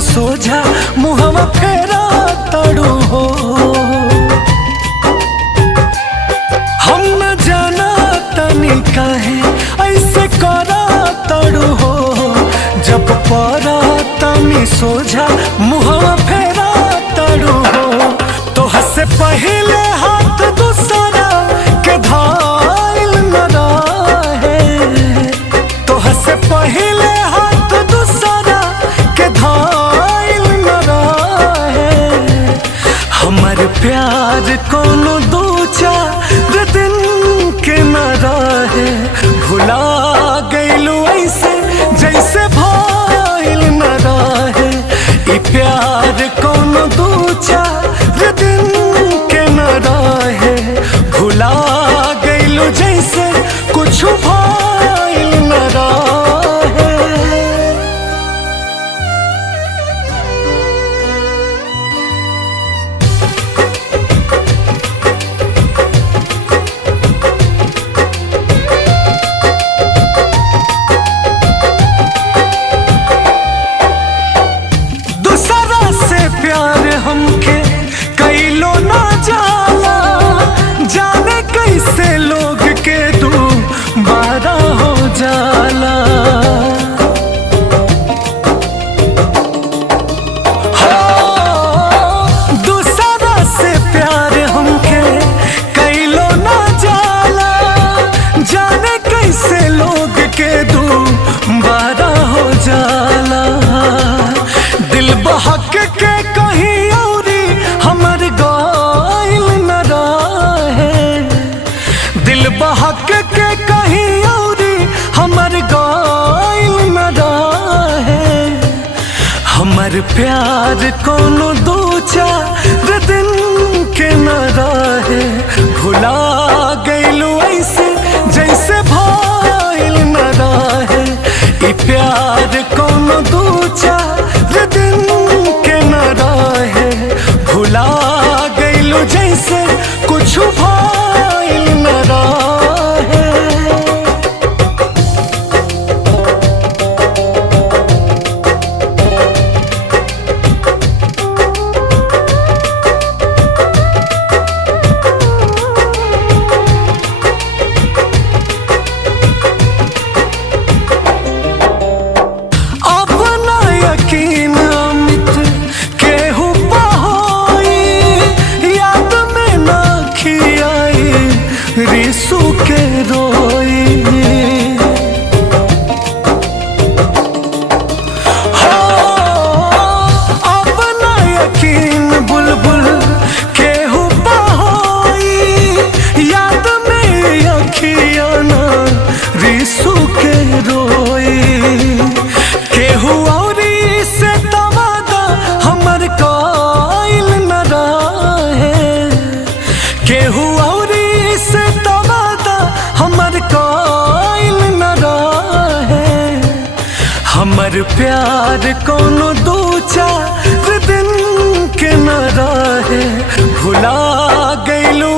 तनी सोझा मुहवा फेरा तड़ू हो। हम न जाना तनी काहे ऐसे करा तड़ू हो। जब परा तनी सोझा मुहवा फेरा तड़ू हो। तो हसे पहले हाथ दूसरा के धाइल न रहे। तो हसे पहले हाथ दूसरा के धाइल न रहे। हमार प्यार कोनो दो चार दिन के न रहे। भुला गइलू ऐसे जैसे भइल न रहे। ई प्यार कोनो दो चार दिन के न रहे। भुला गइलू जैसे कुछ भइल न रहे। दूसरा से प्यार हमके कैलो ना जाला। जाने कैसे लोग के दू बारा हो जाला। दूसरा से प्यार हमके कैलो ना जाला। जाने कैसे लोग के दू बारा हो जाला। दिल बहक के कहीं औरी हमर गाइल न रहे। दिल बहक के कहीं औरी हमर गाइल न रहे। हमर प्यार कोनो दो चार दिन के न रहे। भुला गइलू ऐसे जैसे भइल न रहे। ई प्यार कोनो दो चार दिन के न रहे। भुला गइलू जैसे कुछ भइल न रहे। अब ना यकीन अमित केहू पहोई। याद में ना खियाई रिसू के रोई। हो अब ना यकीन बुलबुल केहू पहोई। याद में अखिया ना रिसू के रोई। केहू औरी से तवादा हमर काइल न रहे। केहू औरी से तवादा हमर काइल न रहे। हमर प्यार कोनो दो चार दिन के न रहे। भुला गइलू